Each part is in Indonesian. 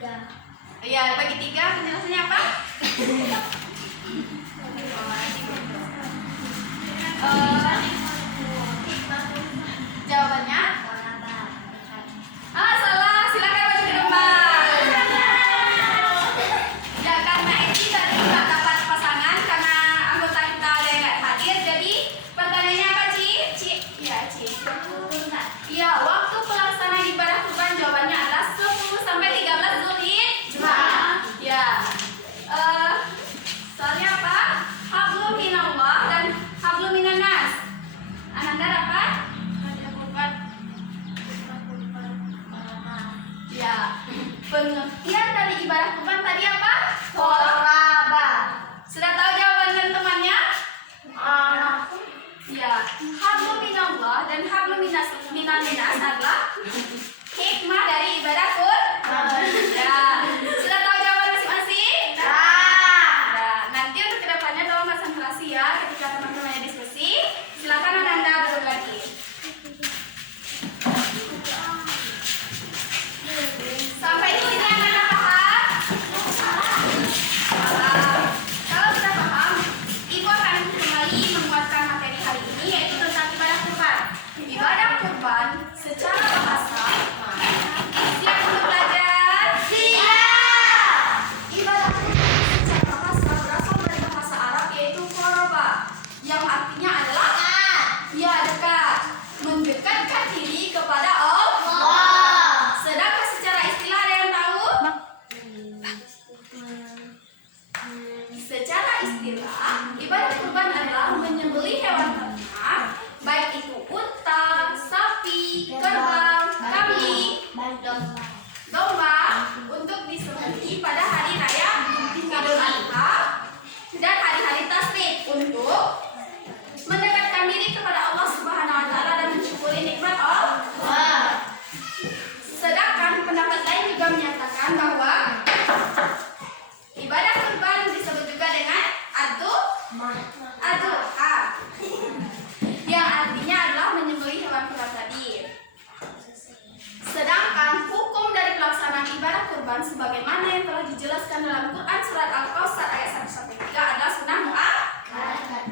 Iya, bagi 3 penjelasannya apa? Jawabannya? Salah. Silakan maju ke depan. Ya, karena ini tadi nggak dapat pasangan karena anggota kita ada yang nggak hadir. Jadi pertanyaannya apa, Ci? Iya, waktu pelaksanaan ibadah kurban jawabannya adalah 10 sampai 13 Zulhijjah. Ya. Soalnya apa? Hablum minallah dan hablum minannas. Ananda dapat? Ya. Pengertian dari ibadah kurban tadi apa? Sudah tahu jawaban temannya? Ya. Hablum minallah dan hablum minannas adalah hikmah dari ibadah kurban. Ya. Sudah tahu jawaban masing-masing? Nah, nanti untuk kedepannya tolong konsentrasi ya ketika teman-temannya diskusi. Silakan Anda duduk lagi. Sampai di sini Anda paham? Paham. Kalau sudah paham, Ibu akan kembali menguatkan materi hari ini yaitu tentang ibadah kurban. Ibadah kurban secara bahasa. Siap untuk belajar? Siap. Ibadah kurban secara bahasa berasal dari bahasa Arab yaitu qoroba, yang artinya adalah dekat, mendekatkan diri kepada Allah. Sedangkan secara istilah ada yang tahu? Secara istilah, ibadah kurban adalah menyembelih hewan ternak, baik itu unta, sapi, kerbau, kambing, domba, untuk disembelih pada hari raya Idul Adha dan hari-hari tasrik untuk mendekatkan diri kepada Allah Subhanahu wa taala dan mensyukuri nikmat Allah. Sedangkan pendapat lain juga menyatakan bahwa ibadah kurban disebut juga dengan Adhuha, yang artinya adalah menyembelih hewan kurban tadi. Sedangkan hukum dari pelaksanaan ibadah kurban sebagaimana yang telah dijelaskan dalam Quran surat Al-Kautsar ayat 1-3 adalah sunnah muakkad.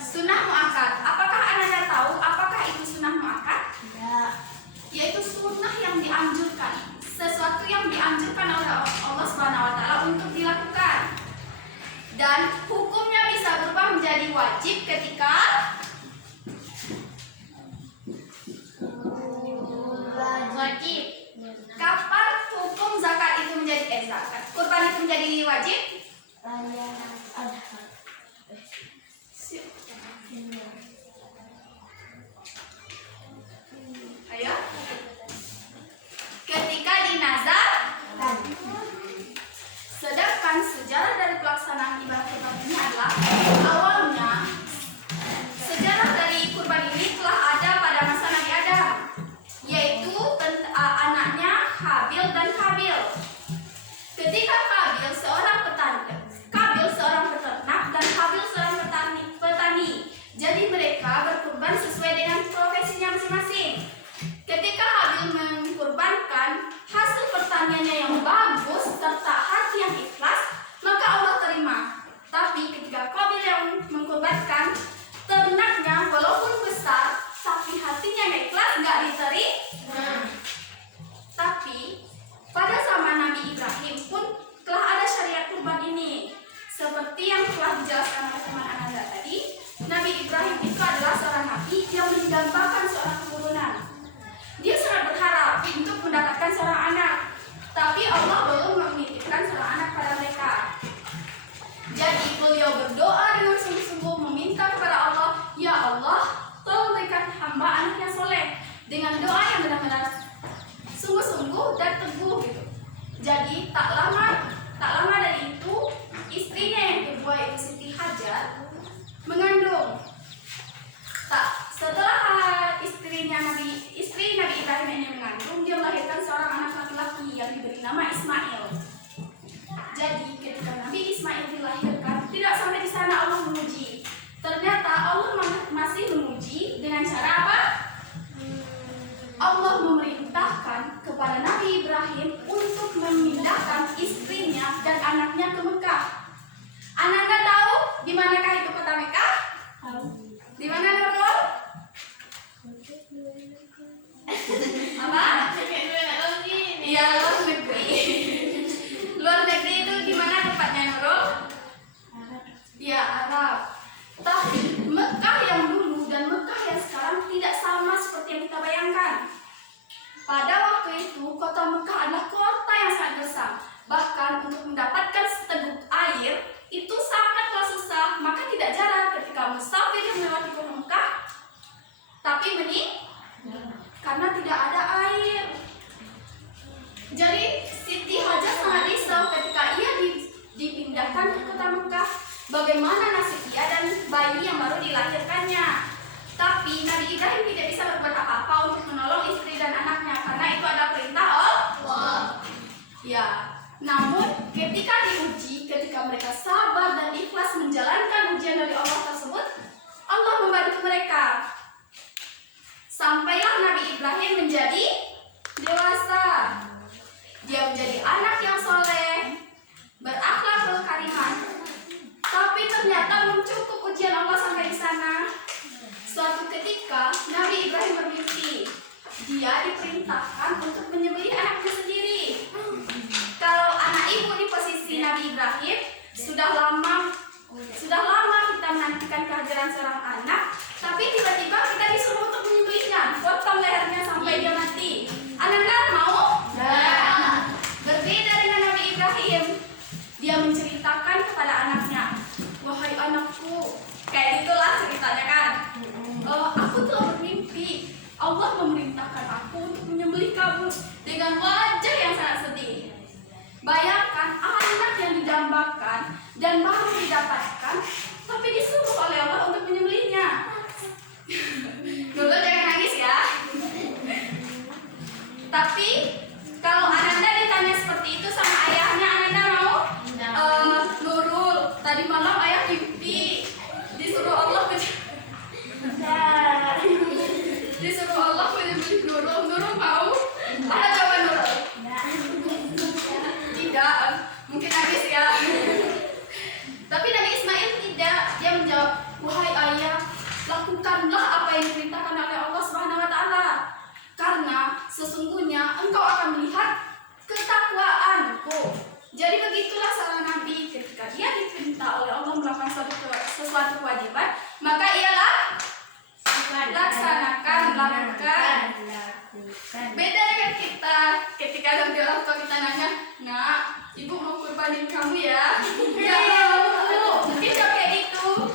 Sunnah muakkad. Apakah Anda tahu apakah itu sunnah muakkad? Yaitu sunnah yang dianjurkan, sesuatu yang dianjurkan oleh Allah Subhanahu wa taala untuk dilakukan. Dan hukumnya bisa berubah menjadi wajib ketika kapan hukum zakat itu menjadi zakat kurban itu menjadi wajib? Ayo. Ketika dinazar. Sedangkan sejarah dari pelaksanaan ibadah kurban ini adalah awalnya sejarah dari kurban ini telah ada pada masa Nabi Adam, yaitu anaknya Habil dan Qabil. Ketika Qabil seorang peternak dan Habil seorang petani. Jadi mereka berkurban sesuai dengan profesinya masing-masing. Ketika Habil mengkurbankan hasil pertaniannya yang bagus serta hati yang ikhlas, maka Allah terima. Tapi ketika Qabil yang mengkurbankan ternaknya walaupun besar, tapi hatinya yang ikhlas, nggak diterima. Tapi pada zaman Nabi Ibrahim pun telah ada syariat kurban ini. Seperti yang telah dijelaskan oleh teman Ananda tadi, Nabi Ibrahim itu adalah seorang nabi yang mendambakan seorang keturunan. Dia sangat berharap untuk mendapatkan seorang anak, tapi Allah belum menitipkan seorang anak pada mereka. Jadi beliau berdoa dengan sungguh-sungguh meminta kepada Allah, ya Allah, tolong berikan hamba anak yang soleh, dengan doa yang benar-benar sungguh-sungguh dan teguh gitu. Jadi tak lama dari itu istrinya yang kedua yaitu Siti Hajar mengandung. Setelah istri Nabi Ibrahim ini mengandung, dia melahirkan seorang anak laki-laki yang diberi nama Ismail. Jadi ketika Nabi Ismail dilahirkan, tidak sampai di sana Allah menguji. Ternyata Allah masih menguji dengan cara apa? Allah memerintahkan kepada Nabi Ibrahim Pada waktu itu, kota Mekah adalah kota yang sangat gersang. Bahkan untuk mendapatkan seteguk air itu sangatlah susah. Maka tidak jarang ketika musafir yang melewati kota Mekah, tapi bening karena tidak ada air. Jadi Siti Hajar sangat risau ketika ia dipindahkan ke kota Mekah. Bagaimana nasib ia dan bayi yang baru dilahirkannya. Tapi Nabi Ibrahim tidak bisa berbuat apa-apa untuk menolong istri dan anaknya karena itu adalah perintah Allah. Ya, namun ketika diuji, ketika mereka sabar dan ikhlas menjalankan ujian dari Allah tersebut, Allah membantu mereka. Sampailah Nabi Ibrahim menjadi dewasa. Dia menjadi anak yang soleh, berakhlak kekariman. Tapi ternyata belum cukup ujian Allah sampai di sana. Suatu ketika Nabi Ibrahim bermimpi. Dia diperintahkan untuk menyembelih anaknya sendiri. Kalau anak ibu di posisi Nabi Ibrahim, sudah lama kita menantikan kehadiran seorang anak, tapi tiba-tiba kita disuruh untuk menyembelihnya, potong lehernya sampai dia mati. Ananda mau? Nah, berbeda dengan Nabi Ibrahim, dia menceritakan kepada anaknya, wahai anakku, kayak gitulah ceritanya kan. Aku telah bermimpi, Allah memerintahkan aku untuk menyembelih kamu dengan wajah yang sangat sedih. Bayangkan anak yang didambakan dan baru didapatkan, tapi disuruh oleh Allah untuk menyembelihnya. Dulu jangan nangis ya. Tapi kalau Ananda ditanya seperti itu sama ayahnya, Ananda mau? Nurul, tadi malam ayah mimpi disuruh Allah disuruh Allah menyembelih Nurul. Nurul mau? Ada jawaban Nurul? Tidak, mungkin nangis ya. Tapi Nabi Ismail tidak. Dia menjawab, wahai ayah, lakukanlah apa yang diperintahkan oleh Allah Subhanahu wa Ta'ala, karena sesungguhnya engkau akan melihat ketakwaanku. Jadi begitulah seorang nabi, ketika dia diperintah oleh Allah melakukan sesuatu kewajiban, maka ialah laksanakan, lakukan. Beda dengan kita, ketika nanti orang tua kita nanya, nak, ibu mau kurbanin kamu ya? Ya mau, mungkin kayak gitu.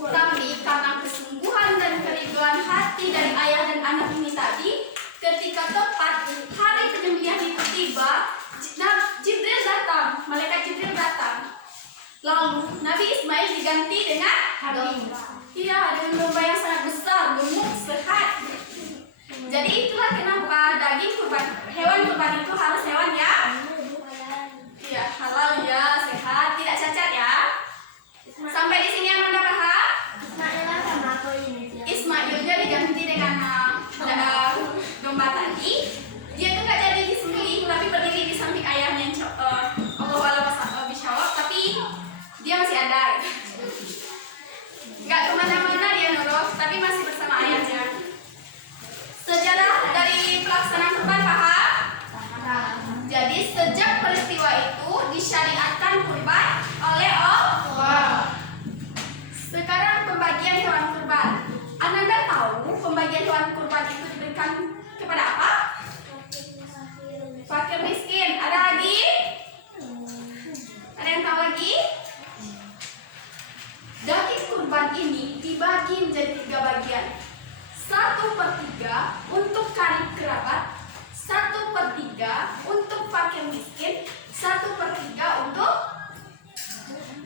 Tapi karena kesungguhan dan keriduan hati dari ayah dan anak ini tadi, ketika tepat hari penyembelihan itu tiba, Jibril datang, malaikat Jibril datang. Lalu Nabi Ismail diganti dengan iya, dengan domba yang sangat besar, gemuk, sehat. Jadi itulah kenapa daging kurban, hewan kurban itu harus hewan yang iya, halal ya, sehat, tidak cacat ya. Sampai di sini Amanda paham? Ismailnya diganti dengan domba tadi. Dia tuh nggak jadi disembelih, tapi berdiri di samping ayahnya yang Allah bishawab, tapi dia masih ada. Nggak kemana-mana dia Nurul, tapi masih bersama ayahnya. Sejarah dari pelaksanaan kurban paham? Jadi sejak peristiwa itu disyariatkan kurban oleh Allah. Sekarang pembagian hewan kurban. Ananda tahu pembagian hewan kurban itu diberikan kepada apa? Fakir miskin. Ada lagi? Ada yang tahu lagi? Daging kurban ini dibagi menjadi 3 bagian. 1/3 untuk karib kerabat, 1/3 untuk fakir miskin, 1/3 untuk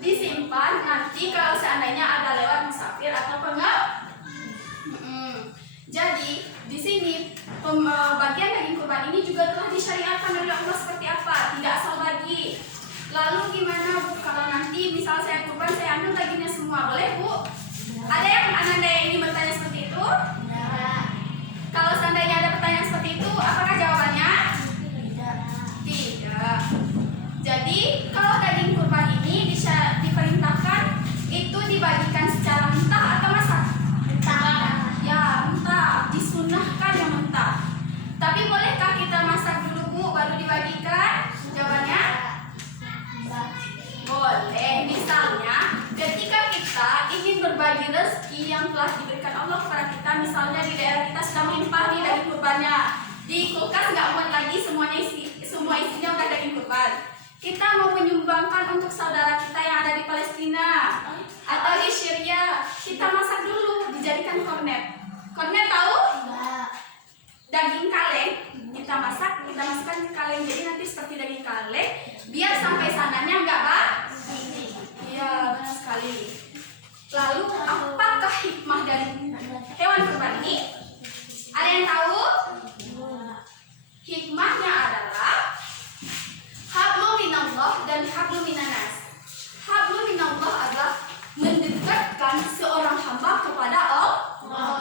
disimpan nanti kalau seandainya ada lewat musafir atau penggal. Jadi di sini bagian daging kurban ini juga telah disyariatkan oleh Allah seperti apa, tidak asal bagi. Lalu gimana Bu kalau nanti misal saya kurban saya ambil dagingnya semua, boleh Bu? Ada yang Ananda yang ini bertanya seperti itu? Kalau seandainya ada pertanyaan seperti itu, apakah jawabannya? Tidak. Jadi kalau daging kurban ini diperintahkan itu dibagikan secara mentah atau masak? Mentah. Ya, mentah. Disunahkan yang mentah. Tapi bolehkah kita masak dulu Bu baru dibagikan? Jawabannya? Boleh. Misalnya ketika kita ingin berbagi rezeki yang telah diberikan Allah kepada kita, misalnya di daerah kita sudah melimpah nih daging kurbannya, Di kulkas nggak muat lagi, semua isinya udah daging kurban. Kita mau menyumbangkan untuk saudara kita yang ada di Palestina atau di Syria. Kita masak dulu, dijadikan kornet. Kornet tahu? Daging kaleng kita masak, kita masukkan ke kaleng, jadi nanti seperti daging kaleng, biar sampai sananya enggak iya, benar sekali. Lalu apakah hikmah dari hewan kurban ini? Ada yang tahu? Hikmahnya adalah hablum minallah dan hablum minanas. Hablum minallah adalah mendekatkan seorang hamba kepada Allah.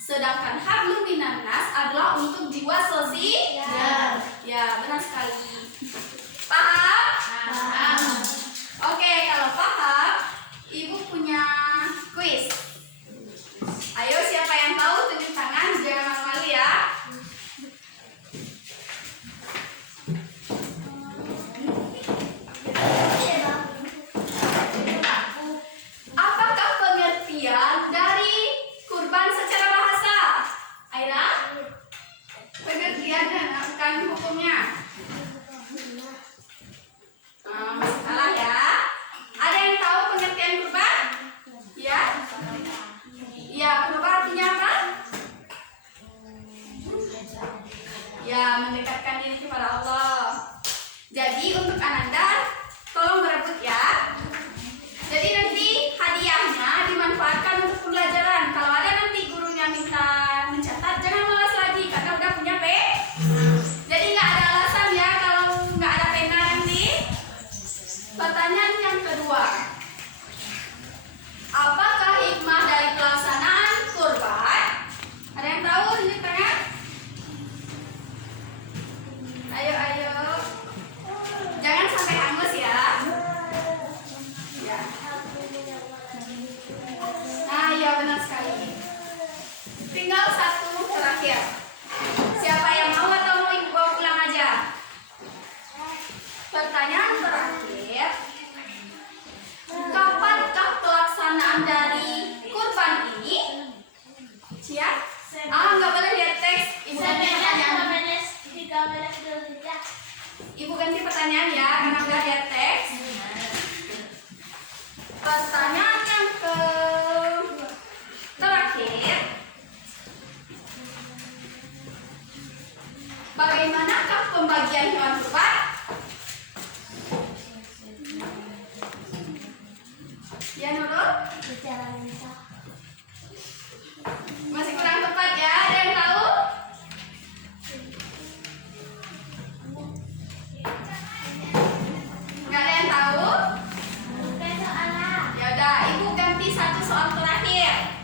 Sedangkan hablum minanas adalah untuk jiwa sosial. Ya, benar sekali. Paham? Paham. Oke, kalau paham, Ibu punya kuis. Ayo, siapa yang tahu tunjuk tangan, jangan malu-malu ya. Apakah pengertian dari kurban secara bahasa? Aira? Pengertiannya, bukan hukumnya. Masih salah ya. Ada yang tahu pengertian kurban? Ya? Ya, kurban artinya apa? Ya, mendekatkan diri kepada Allah. Jadi untuk Ananda, tolong berebut ya. Jadi nanti hadiahnya dimanfaatkan untuk pembelajaran. Kalau ada nanti gurunya minta mencatat, jangan malas lagi karena udah punya P. Jadi nggak ada alasan ya kalau nggak ada pena nanti. Pertanyaan yang kedua, apakah hikmah dari pelaksanaan kurban? Ada yang tahu tunjuk tangan? Ayo. Jangan sampai hangus ya. Ya. Nah, iya benar sekali. Tinggal satu terakhir. Siapa yang mau atau mau Ibu bawa pulang aja? Pertanyaan terakhir. Kapankah pelaksanaan dari kurban ini? Siap? Nggak boleh lihat teks. Ibu ganti pertanyaan. Ibu ganti pertanyaan ya, karena udah lihat teks. Pertanyaan yang terakhir. Bagaimanakah pembagian hewan kurban? Ya, Nurul? Masih kurang tepat ya, ada yang tahu? Nggak ada yang tahu? Ya udah, Ibu ganti satu soal terakhir.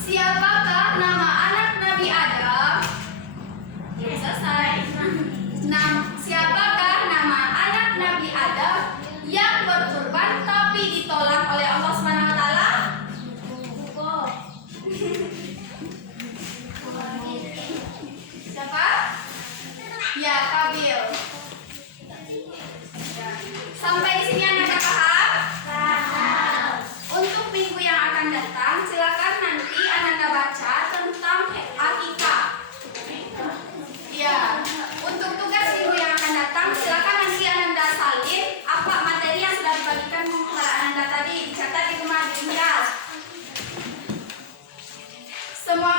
Siapakah nama anak Nabi Adam? Belum selesai. Siapakah nama anak Nabi Adam yang berkurban tapi ditolak oleh Allah Subhanahu wa taala? Siapa? Ya, Kabil. Sampai di sini Anda paham? Paham. Untuk minggu yang akan datang, silakan nanti Anda baca tentang akikah. Ya. Untuk tugas minggu yang akan datang, silakan nanti Anda salin apa materi yang sudah dibagikan kepada Anda tadi, dicatat di rumah, diingat. Semua